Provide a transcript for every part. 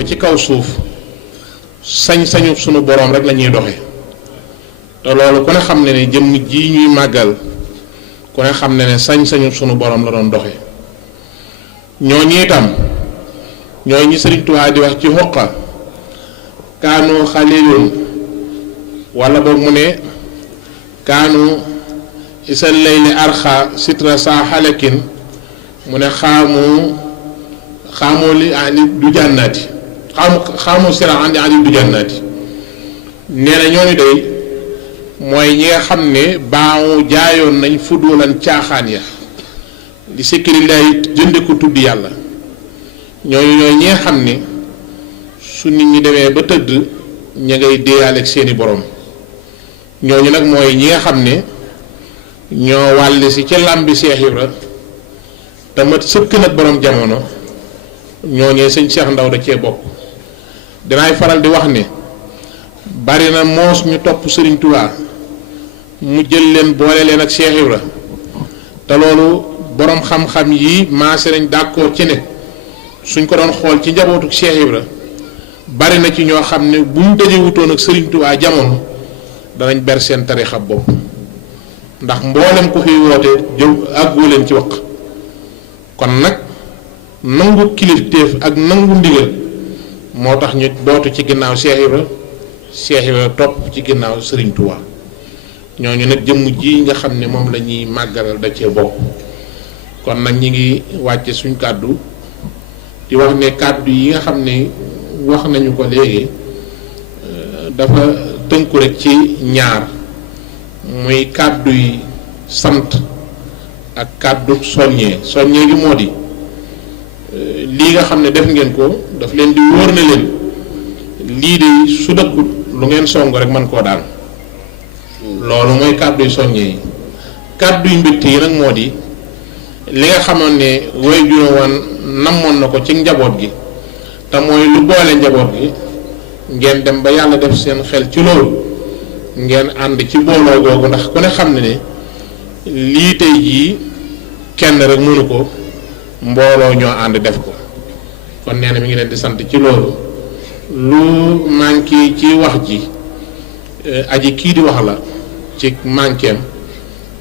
ba ci kaw suuf sañ-sañu sunu boroom rek la ñuy doxe te loolu ku ne xam ne ne jëmm ji ñuy màggal ku ne xam ne ne sañ-sañu sunu boroom la doon doxe ñooñu itam ñooy ñi Sëriñ Tuubaa di wax ci xoqa kaanu xalilun wala boog mu ne kaanu isal layli arxa sitra sa xalekin mu ne xaamoo li ali du jànnaati xaamoo sira andi ali du jànnaati nee na ñooñu day mooy ñi nga xam ne baamu jaayoon nañ fudulan caaxaan ya li sécurité jënde ko tudd yàlla ñooñu ñooy ñi nga xam ne su nit ñi demee ba tëdd ña ngay déeyaale ak seeni borom ñooñu nag mooy ñi nga xam ne ñoo wàll si ca làmbi Seex Ibra te mat sëkk nag borom jamono ñooñee sëñ Seex Ndaw da cee bokk. dinaay faral di wax ne bari na moos ñu topp Sëriñ Tuubaa mu jël leen boole leen ak Seex Ibra te loolu borom xam-xam yi maase nañ d'accord ci ne suñ ko doon xool ci njabootu Seex Ibra bari na ci ñoo xam ne buñ dajewutoon ak Sëriñ Tuubaa jamono danañ ber seen tarixa bopp ndax mboolem ku fiy woote jëw àggoo leen ci wax kon nag nangu kilifteef ak nangu ndigal moo tax ñu dootu ci ginnaaw Seex Ibra Seex Ibra topp ci ginnaaw Sëriñ Tuubaa ñooñu nag jëmm ji nga xam ne moom la ñuy màggalal da cee bokk kon nag ñi ngi wàcce suñ kàddu di wax ne kàddu yi nga xam ne wax nañu ko léegi dafa tënku rek ci ñaar muy kàddu yi sant ak kàddu soññee gi moo di lii nga xam ne def ngeen ko daf leen di wóor na leen lii de su dëkkut lu ngeen song rek man koo daan loolu mooy kàddu yu soññee yi kàddu yu mbégte yi nag moo di li nga xamoon ne way juróom woon namoon na ko ci njaboot gi te mooy lu boole njaboot gi ngeen dem ba yàlla def seen xel ci loolu ngeen ànd ci booloo googu ndax ku ne xam ne ne lii tey jii kenn rek mënu ko mbooloo ñoo ànd def ko kon nee na mi ngi leen di sant ci loolu lu manqué ci wax ji aji kii di wax la ci manquéem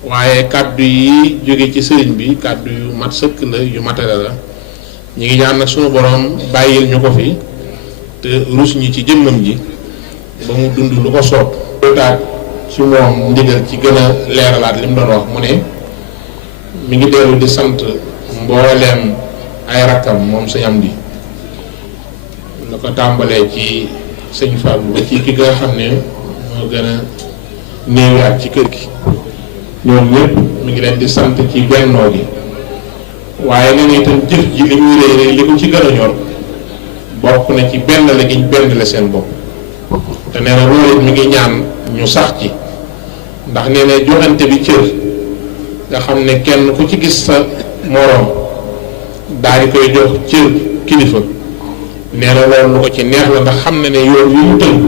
waaye kàddu yi jóge ci sëriñ bi kàddu yu mat sëkk la yu matale la ñu ngi ñaan nag sunu borom bàyyil ñu ko fi te rus ñi ci jëmmam ji ba mu dund lu ko soob taat ci moom ndigal ci gën a leeralaat li mu doon wax mu ne mi ngi dellu di sant mbooleem ay rakkam moom sëñ Amdi la ko tàmbalee ci sëñ Fallou ba ci ki nga xam ne moo gën a néewaat ci kër gi ñoom ñëpp mi ngi leen di sant ci bennoo gi waaye nee na itam jëf ji li muy rëy rëy li ko ci gën a ñor bokk na ci benn la giñ benn la seen bopp te nee na loolu it mi ngi ñaan ñu sax ci ndax nee na joxante bi cër nga xam ne kenn ku ci gis sa moroom daal di koy jox cër kilifa nee na loolu lu ko ci neex la ndax xam na ne yoon yu mu tënk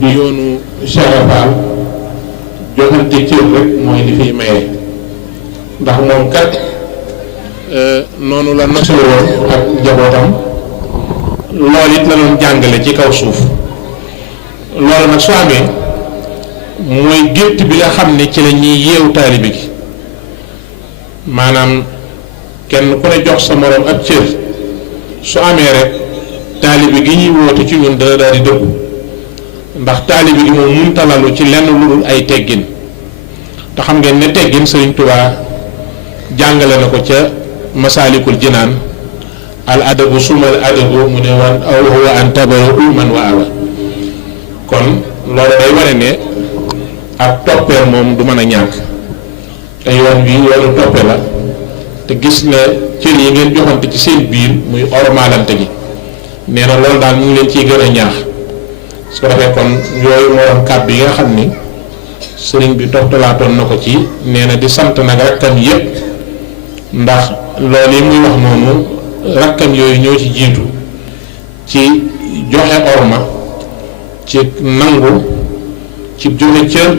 di yoonu Cheikh joxante cër rek mooy li fiy maye ndax moom kat noonu la nosoo woon ak njabootam loolu it la doon jàngale ci kaw suuf loolu nag su amee mooy gétt bi nga xam ne ci la ñuy yeewu taalibe gi maanaam kenn ku ne jox sa moroom ab cër su amee rek taalibe gi ñuy woote ci ñun dana daal di dëggu ndax taalibe gi moom mun talalu ci lenn lu dul ay teggin te xam ngeen ne teggin Sëriñ Tuubaa jàngale na ko ca Masaalikul Jinaan al adabu sumal adabu mu ne wan aw huwa an tabaru man wa awa kon loolu day wane ne ak toppeel moom du mën a ñàkk te yoon wi yoonu toppe la te gis na cër yi ngeen joxante ci seen biir muy ormaalante gi nee na loolu daal mu ngi leen ciy gën a ñaax su ko defee kon yooyu moo doon kàddu yi nga xam ni sëriñ bi toftalaatoon na ko ci nee na di sant nag rakkam yépp ndax loolu yi muy wax noonu rakkam yooyu ñoo ci jiitu ci joxe orma ci nangu ci joxe cër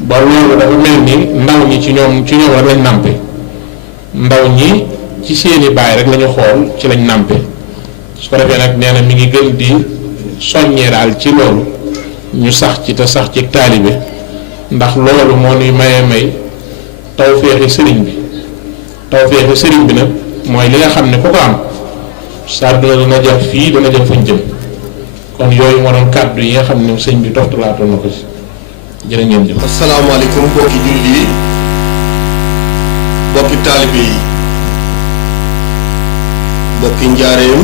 ba loolu dafa mel ni ndaw ñi ci ñoom rek lañ nàmpe ndaw ñi ci seeni baay rek lañu xool ci lañ nàmpe su ko defee nag nee na mi ngi gën di soññee daal ci loolu ñu sax ci te sax ci taalibe ndax loolu moo nuy may tawféexi sëriñ bi tawféexi sëriñ bi nag mooy li nga xam ne ku ko am sa àdduna dana jàpp fii dana jàpp fañ jëm kon yooyu moo doon kàddu yi nga xam ne sëñ bi toftalaatoon na ko ci jërë ngeen jëf. asalaamaaleykum mbokki jullit yi mbokki taalibe yi mbokki njaareem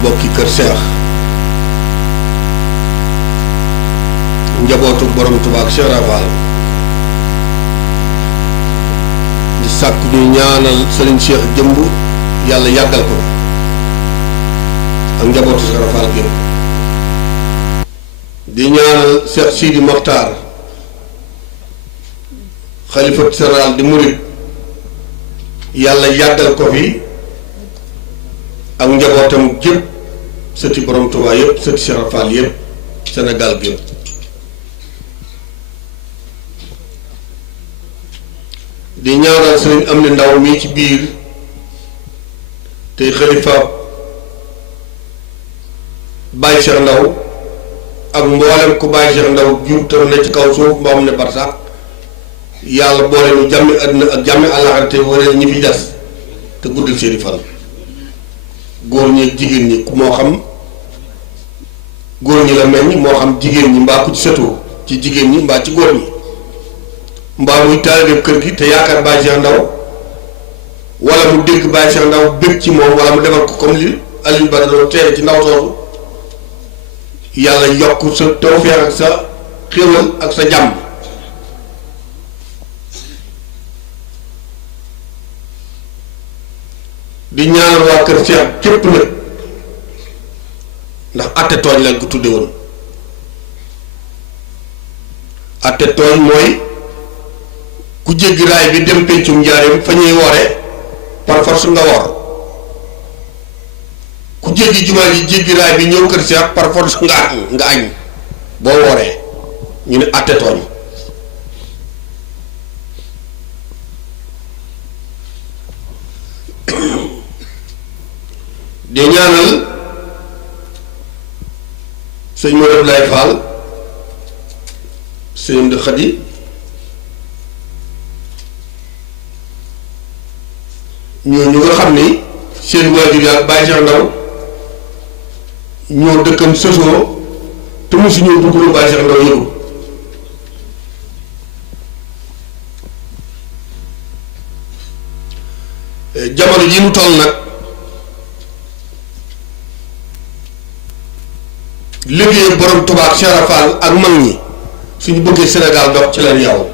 mbokki kër Seex njabootu borom Tuubaa ak Cheikh Rafal di sàkk ñu ñaanal Serigne Cheikh Jëmb yàlla yàggal ko ak njabootu Cheikh Rafal gépp di ñaanal Cheikh Sidi Mokhtar xalifa général di murid yàlla yàggal ko fi ak njabootam gépp sëti borom Tuubaa yëpp sëti Cheikh Rafal yëpp Sénégal gépp di ñaanal sëriñ am ni ndaw mii ci biir tey xalifa Baye Cheikh Ndaw ak mboolem ku Baye Cheikh Ndaw jur tër na ci kaw suuf mbaam ne barsax yàlla boole ñu jàmmi àdduna ak jàmmi àllaxira te wala ñi fi des te guddal seeni fan góor ñi ak jigéen ñi moo xam góor ñi la meññ moo xam jigéen ñi mbaa ku ci setoo ci jigéen ñi mbaa ci góor ñi mbaa muy taalibe kër gi te yaakaar Baye Cheikh Ndaw wala mu dégg Baye Cheikh Ndaw bëgg ci moom wala mu defal ko comme li Aliou Badara doon teere ci ndaw soosu yàlla yokk sa tawfeex ak sa xéwal ak sa jàmm di ñaanal waa kër Cheikh képp nag ndax atte tooñ lañ ko tudde woon atte tooñ mooy ku jéggi raay bi dem pencum njaareem fa ñuy woore par force nga woor ku jéggi jumaa ji jéggi raay bi ñëw kër Seex par force nga añ boo wooree ñu ne àtte tooñ di ñaanal sëñ Modou Abdoulaye Fall sëñ de Xadi ñooñu nga xam ni seen waajur yaa Baye Cheikh Ndaw ñoo dëkkam sësoo te mosu ñëw dugg lu Baye Cheikh Ndaw yëgu jamono ji mu toll nag liggéey borom Tuubaa Cheikh Rafal ak mag ñi suñu bëggee Sénégal dox ci leen yow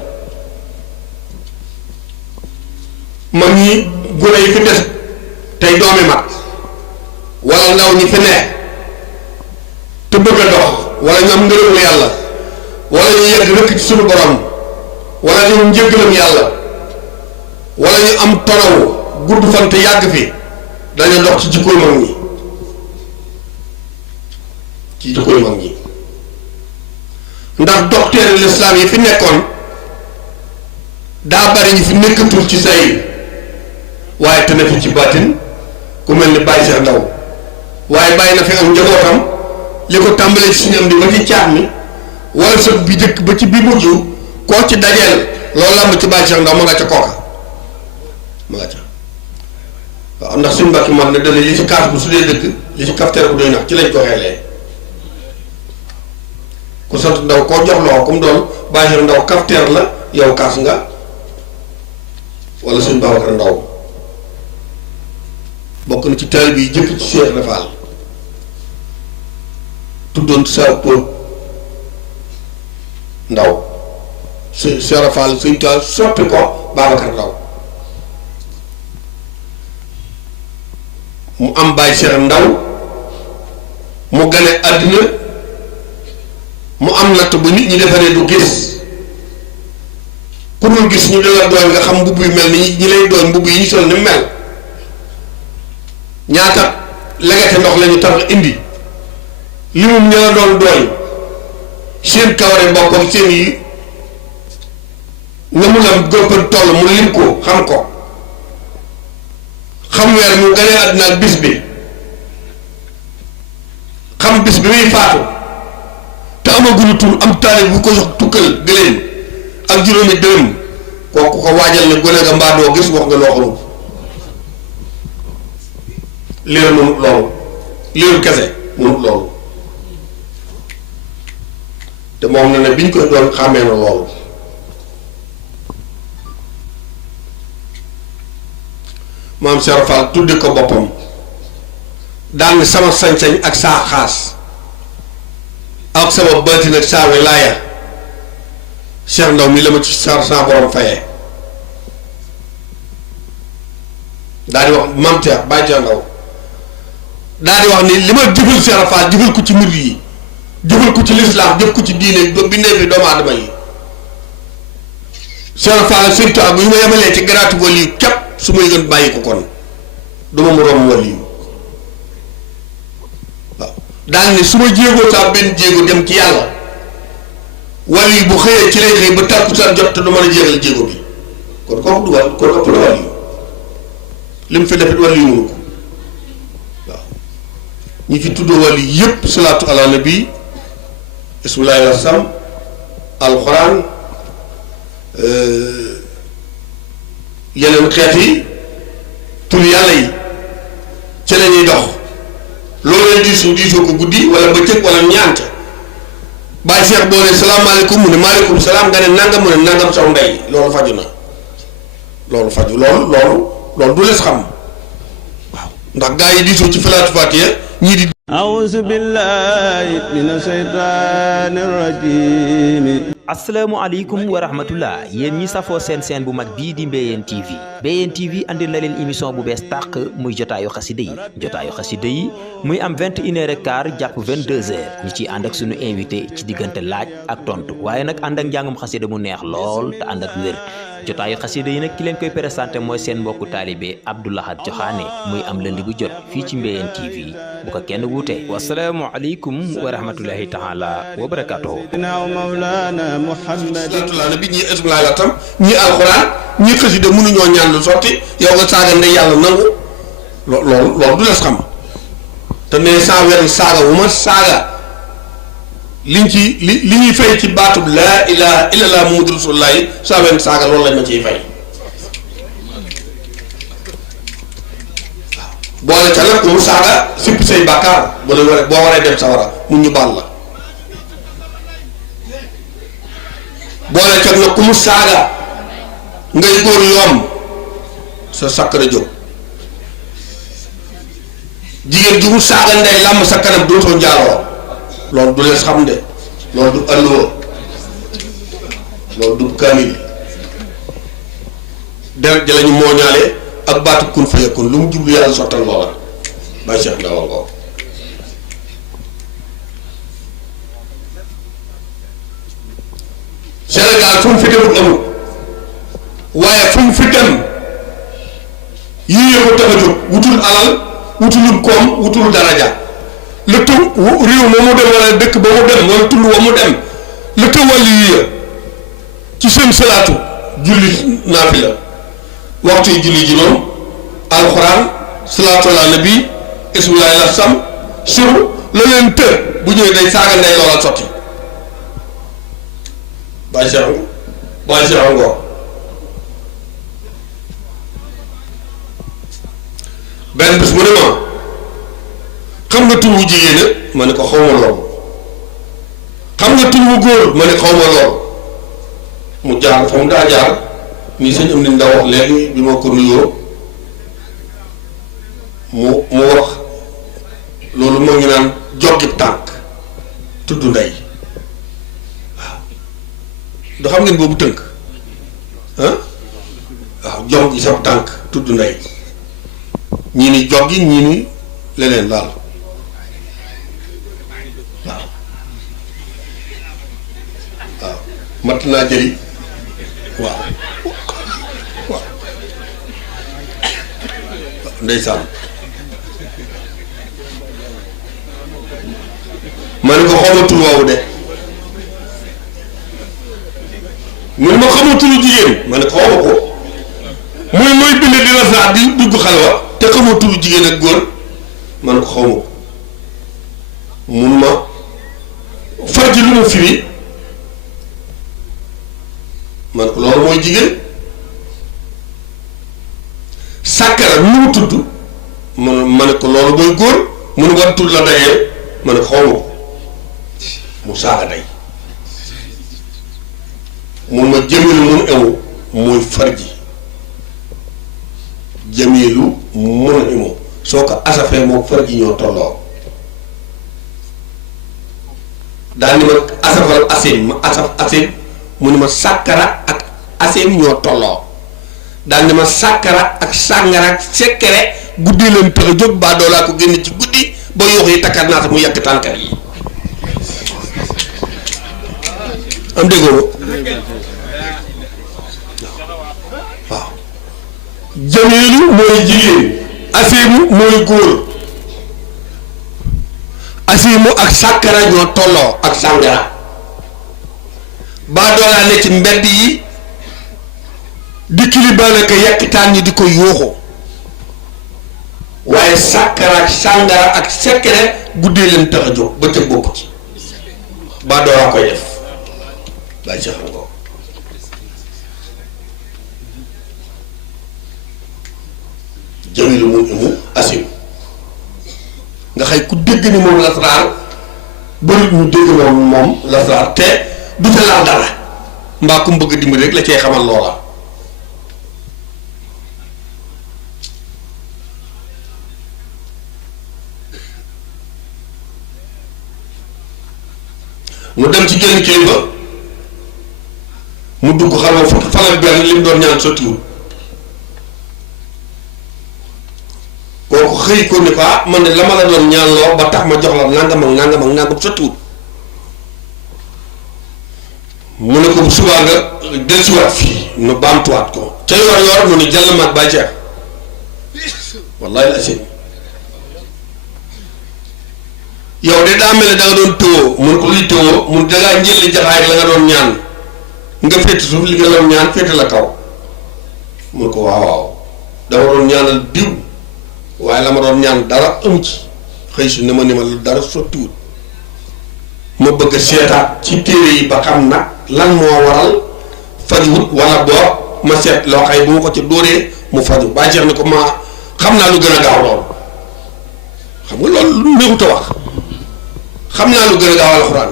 mag ñi gune yi fi des tey doomi mag wala ndaw ñi fi ne te bëgg a dox wala ñu am ngërëmu yàlla wala ñu yegg rëkk ci suñu borom wala ñu njëggalam yàlla wala ñu am tonawu gudd fan te yàgg fi dañu dox ci jikkoy mag ñi ci jikkoy mag ñi ndax docteur l'islam yi fi nekkoon daa bari ñu fi nekkatul ci say waaye te na fi ci baatin ku mel ni Baye Cheikh Ndaw waaye bàyyi na fi ak njabootam li ko tàmbalee ci suñu am di ba ci caat mi wala sëb bi jëkk ba ci bi mujj koo ci dajeel loolu làmb ci Baye Cheikh Ndaw ma nga ca kooka ma nga ca waaw ndax suñu mbàkki man ne dana li ci kaas bu su dee dëkk li ci kafteer bu doy nax ci lañ ko xeelee ku sant Ndaw koo jox loxo comme doon Baye Cheikh Ndaw kafteer la yow kaas nga wala suñu Babacar Ndaw bokk na ci taalibe yi jëkk ci Cheikh Rafal tuddoon sa po Ndaw Cheikh Rafal suñ taal soppi ko Babacar Ndaw mu am Baye Cheikh Ndaw mu gane àddina mu am natt bu nit ñi defaree du gis ku dul gis ñu dala doon nga xam mbubb yu mel ni ñi lay doon mbubb yi ñu sol ni mel ñaata legate ndox lañu tax indi li mu ña la doon doon seen kaware boppam seen yi nga mun a góppal toll mu lim ko xam ko xam weer mu gënee àddina ak bis bi xam bis bi muy faatu te amaguñu tur am taalib bu ko jox tukkal gëléem ak juróomi dërëm kooku ko waajal ne gone nga mbaa doo gis wax nga loo xamul liir mënut loolu liiru kese mënut loolu te moom na ne biñ koy doon xàmmee na loolu maam Cheikh Fall tudde ko boppam daan ni sama sañ-sañ ak saa xaas ak sama baatin ak saa wilaaya Cheikh Ndaw mi la ma ci saa borom fayee daal di wax maam Cheikh bàyyi Cheikh Ndaw daal di wax ni li ma jëfal Cheikh Fall jëfal ko ci murid yi jëfal ko ci lislaam jëf ko ci diine bindee fi doomu aadama yi Cheikh Fall Sëñ Tuubaa bu ñu ma yemalee ci garaatu wàll yi képp su may gën bàyyi ko kon duma mu romb wàll yi waaw daal ni su ma jéegoo saa benn jéego dem ci yàlla wàll yi bu xëyee ci lay xëy ba tàkkusaan jot te du mën a jéegal jéego bi kon kooku du wàll kon ëpp na wàll yi li mu fi defit wàll yi mënu ko waaw ñi fi tuddoo wàll yi yépp salaatu ala nabi bismillaahi rahmaan alxuraan yeneen xeet yi tur yàlla yi ci la ñuy dox loolu leen diisoo ko guddi wala bëccëg wala ñaant bàyyi Cheikh boo ne salaamaaleykum mu ne maaleykum salaam nga ne nangam mu ne nangam saw ndey loolu faju na loolu faju loolu du lees xam waaw ndax gaa yi diisoo ci salaatu faatiha ñii di أعوذ بالله من الشيطان الرجيم asalaamaaleykum wa rahmatullah yéen ñi safoo seen bu mag bii di Mbéyeen TV Mbéyeen TV andil na leen émission bu bees tàq muy jotaayu xasida yi muy am 21h15 jàpp 22h ñu ciy ànd ak suñu invité ci diggante laaj ak tontu waaye nag ànd ak njàngum xasida mu neex lool te ànd ak wér jotaayu xasida yi nag ki leen koy présenté mooy seen mbokku taalibe Abdou Lahad Joxaane muy am lundi bu jot fii ci Mbéyeen TV bu ko kenn wuute wasalaamualeykum wa rahmatullahi taala wa barakatuhu salaatu bi ñii ismulaay la tam ñii alxuraan ñii xasida mënuñoo ñaan lu sotti yow nga saaga ndey yàlla nangu loolu du les xam te ne saa weer saaga wu ma saaga liñ ci li ñuy fay ci baatub laa ilaha illallah muhammadu rasulullah saa weer saaga loolu lañ ma ciy fay boole ca nag mu saaga sipp say bàkkaar boo waree dem sawara mu ñu baal la boole ca nag ku mu saaga ngay góor yoom sa sakkara jóg jigéen ju mu saaga ndey làmm sa kanam dootoo njaaloo loolu du lees xam de loolu du alluwa loolu du kaamil deret ji lañu mooñaale ak baatu kun fa yakun lu mu jublu yàlla sottal loola bàyyi Cheikh ndawal ko Sénégal fu mu fi demut amul waaye fu mu fi dem yii ko tax a jóg wutul alal wutulul koom wutul daraja la tëw réew ma mu dem wala dëkk ba mu dem wala tull wa mu dem la tëwal yii ci seen salaatu julli naafila waxtu yi julli juróom alxuraan salaatu ala nabi ismulaay la sam siru la leen të bu ñëwee day saaga ndey loola sotti bàyyi Cheikh Ngor benn bis mu ne ma xam nga tur wu jigéen ma ne ko xaw ma lool xam nga tur wu góor ma ne xaw ma lool mu jaar fa mu daa jaar nii sëñ am ni ndaw wax léegi bi ma ko nuyoo mu wax loolu moo ngi naan joggib tànk tudd ndey waaw da xam ngeen boobu tënk waaw joggi sab tànk tudd ndey ñii ni joggi ñii ni leneen laal waaw matt naa jëli waaw ndeysaan ma ne ko xamatul woowu de mu ne ma xamatul jigéen ma ne ko xama ko mooy bind dina saa di dugg xalwa te te xamoo turu jigéen ak góor man ko xawma ko mun ma farji lu mu firi man ko loolu mooy jigéen. sàkkara lu mu tudd ma ne ko loolu mooy góor mu ne war tudd la dayee ma ne ko xawma ko mu saaga day mun ma jëmilu mun ewu muy farji jëmilu mun ewu soo ko asafee moo farji ñoo tolloo daal ni ma asafal asim ma asaf asim mu ne ma sàkkara ak asim ñoo tolloo daal ni ma sàkkara ak sàngara ak sekkere guddi leen tax a jóg baa doolaa ko génn ci guddi ba yoox yi takkat naa mu yàq tànkar yi am déggoo waaw jamilu mooy jigéen asimu mooy góor asimu ak sàkkara ñoo tolloo ak sàngara baa doolaa ne ci mbedd yi di kilibaane ko yàkkitaan ñi di ko yuuxu waaye sàkkara ak sàngara ak sekkere guddee leen tax a jóg ba ca bokk ci ba dooraa koy def bàyyi ci xam ko jamilu mun imu asim nga xëy ku dégg ni moom lasraar bërit ñu dégg moom lasraar te du ca laal dara mbaa ku mu bëgg dimbali rek la cay xamal loola mu dem ci génn kii ba mu dugg xam nga fukki fan ak benn li mu doon ñaan sottiwul kooku xëy ko ni ko man de la ma la doon ñaan loo ba tax ma jox la nangam ak nangam ak nangam sottiwul mu ne ko bu subaa nga dellusiwaat fii nu baamtuwaat ko ca yor mu ni jàll maag bàyyi ceex wallahi la seen yow de daa mel ne da nga doon tëwoo mun ko luy tëwoo mun dangaa njëlli jaxaay la nga doon ñaan nga féete suuf li nga doon ñaan féete la kaw mun ko waaw dama doon ñaanal diw waaye la ma doon ñaan dara am ci xëy su ne ma lu dara sottiwut ma bëgg a seetaat ci téere yi ba xam nag lan moo waral fajuwut wala boo ma seet loo xay bu ma ko ci dóoree mu faju bàyyi jeex ne ko ma xam naa lu gën a gaaw loolu xam nga loolu lu neexut a wax xam naa lu gën a gaaw alxuraan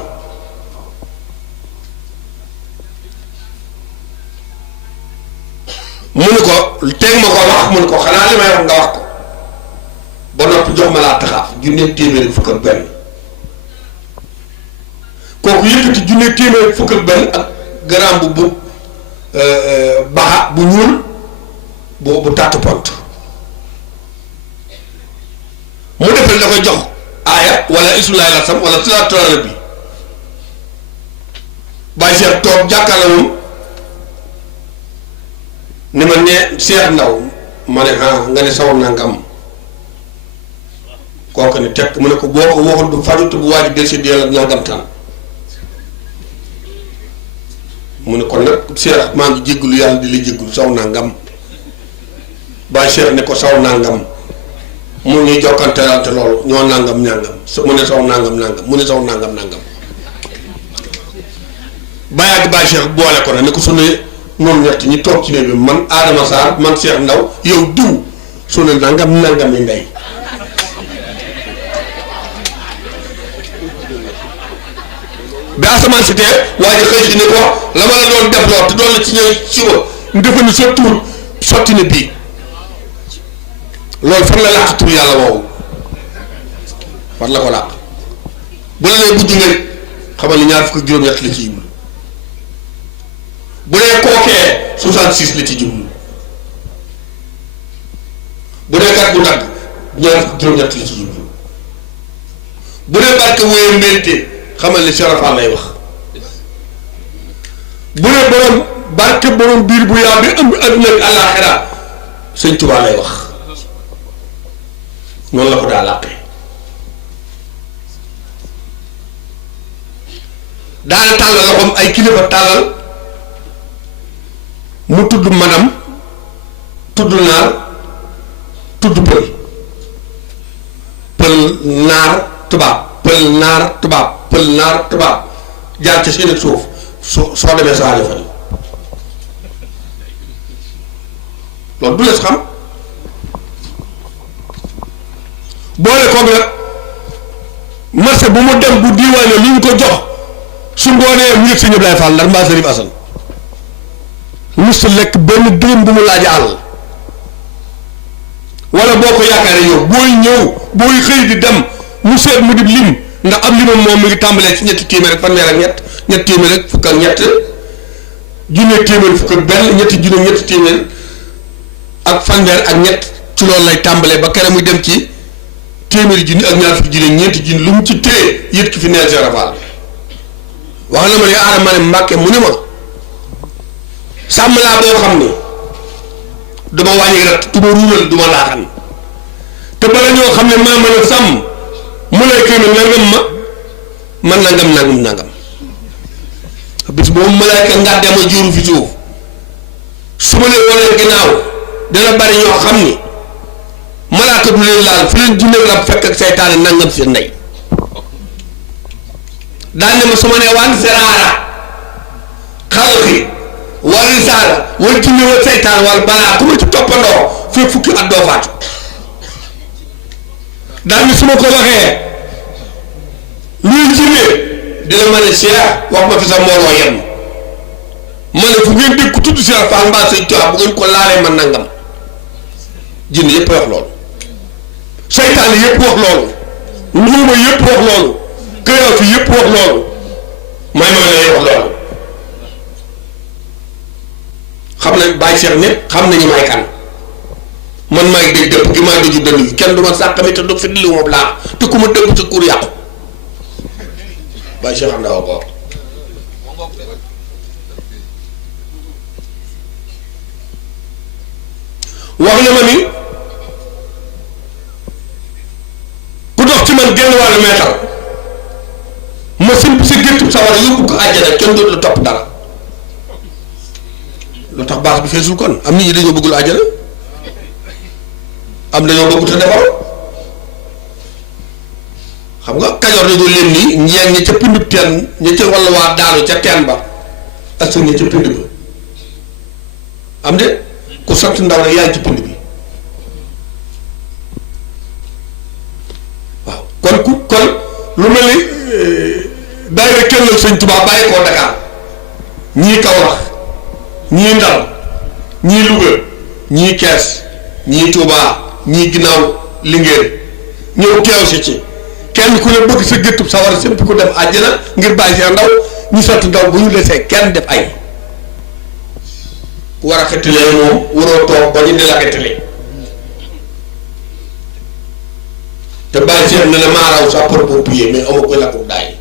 mu ne ko teg ma ko wax mu ne ko xanaa li may wax nga wax ko ba noppi jox ma laa taxaaf junne téeméer fukk ak benn kooku yëkkati junne téeméer fukk ak benn ak garaam bu baxa bu ñuul bu tàtt pont mu defal da koy jox aaya wala isulaay la sam wala salaatu ala nabi bàyyi seet toog jàkkaarloo moom ni ma ne Seex Ndaw ma ne nga ne saw nangam kooku ne tekk mu ne ko boo ko waxul du faju te bu waaj del si dee la nangam tan mu ne kon nag Seex maa ngi jéggulu yàlla di la jéggulu saw nangam bàyyi Seex ne ko saw nangam mu ñuy jokkanteelante loolu ñoo nangam ñangam mu ne saw nangam nangam mu ne saw nangam nangam bàyyi ak bàyyi Seex boole ko nag ne ko su ne noonu ñett ñi toog ci ne bi man Adama Sarr man Seex Ndaw yow diw su ne nangam nangam yi ndey bi asamaan si tee waa ji xëy si ne ko la ma la doon def loo te doon la ci ñëw suba ñu defa ni sottiwul sotti ne bii loolu fan la làq tur yàlla woowu fan la ko làq bu la nee bujj nga xamal ni ñaar fukk ak juróom-ñett la ci jublu bu dee kookee 66 la ci jublu bu dee gat bu dagg ñaar fukk ak juróom-ñett la ci jublu bu dee barke wóyee mbénte xamal ni Serapha lay wax bu dee borom barke borom biir bu yaa bi ëmb adduna ak àllaaxira sëñ Tuubaa lay wax noonu la ko daa làqee daana tàllal loxoom ay kilifa tàllal mu tudd madam tudd naar tudd pël naar tubaab pël naar tubaab jaar ci seen ak suuf soo demee sa aajo faju loolu du lees xam boole koog nag marché bu mu dem bu diiwaane lu ñu ko jox su ngoonee mu yëg si ñëpp lay faal ndax mbaa Sërif Asan musta lekk benn dërëm bu mu laaj àll wala boo ko yaakaaree yow booy ñëw booy xëy di dem mu seet mu di lim ndax am limam moom mu ngi tàmbalee ci ñetti téeméer ak fanweer ak ñett téeméer ak fukk ak ñett junne téeméer fukk ak benn ñetti téeméer ak fanweer ak ñett ci loolu lay tàmbalee ba kere muy dem ci téeméeri junni ak ñaar fukki junni ñeenti junni lu mu ci téye yët ki fi neel serafal wax na ma ne aadama ne Mbàkke mu ne ma sàmm laa boo xam ni duma wàññi rat duma ruural duma laaxan te bala ñoo xam ne maa mën a sàmm mu lay kay nangam man nangam bis boobu malaayka ngàddee ma jiiru fi suuf su ma leen wanee ginnaaw dina bari ñoo xam ni malaaka du leen laal fu leen jinne rab fekk ak seytaane nangam seen ndey daan ne ma su ma nee waan seraara xalqi wa risaala wal jinne wal seytaan wal balaa ku ma ci toppandoo fekk fukki at doo faatu daan ne su ma ko waxee luy jinne dina ma ne Cheikh wax ma fi sa mbooloo yem ma ne fu ngeen dégg ku tudd Cheikh Fall mbaa say tubaab bu ngeen ko laalee ma nangam jinne yépp wax loolu seytaane yépp wax loolu njuuma yépp wax loolu këyoo fi yépp wax loolu may ma lay wax loolu xam nañ bàyyi Cheikh ñépp xam nañu may kan man maay dégg dëpp gi maay doju dënd gi kenn du ma sàqami te du fi diliwu moom laa te ku ma dëpp sa kuur yàqu bàyyi Cheikh am na ko wax na ma ni ku dox ci man genn wàllu meetar ma simp si géttub sawara yóbbu ko àjjana kenn dootu la topp dara lu tax baax bi feesul kon am nit ñi dañoo bëggul àjjana am dañoo bëggu te defaru xam nga Kajoor dañoo leen nii ñeeg ña ca pindub teen ña ca walla waa daanu ca teen ba ak sa ña ca pind ba am de ku sant ndaw rek yaa ngi ci pind bi waaw kon lu mel ni daayira Kennal Sëñ Tuubaa bàyyi koo Dakar ñii Kawlax ñii Ndar ñii Louga ñii Kees ñii Tuubaa ñii ginnaaw Linguère ñëw teew si ci kenn ku ne bëgg sa géttub sawar sépp ku dem àjjana ngir bàyyi seen ndaw ñu sant ndaw bu ñu desee kenn def ay ku war a xettilee moom waroo toog ba ñu di la xettile te bàyyi seen ne la maa raw sapeur pompier mais amu ko lakku daay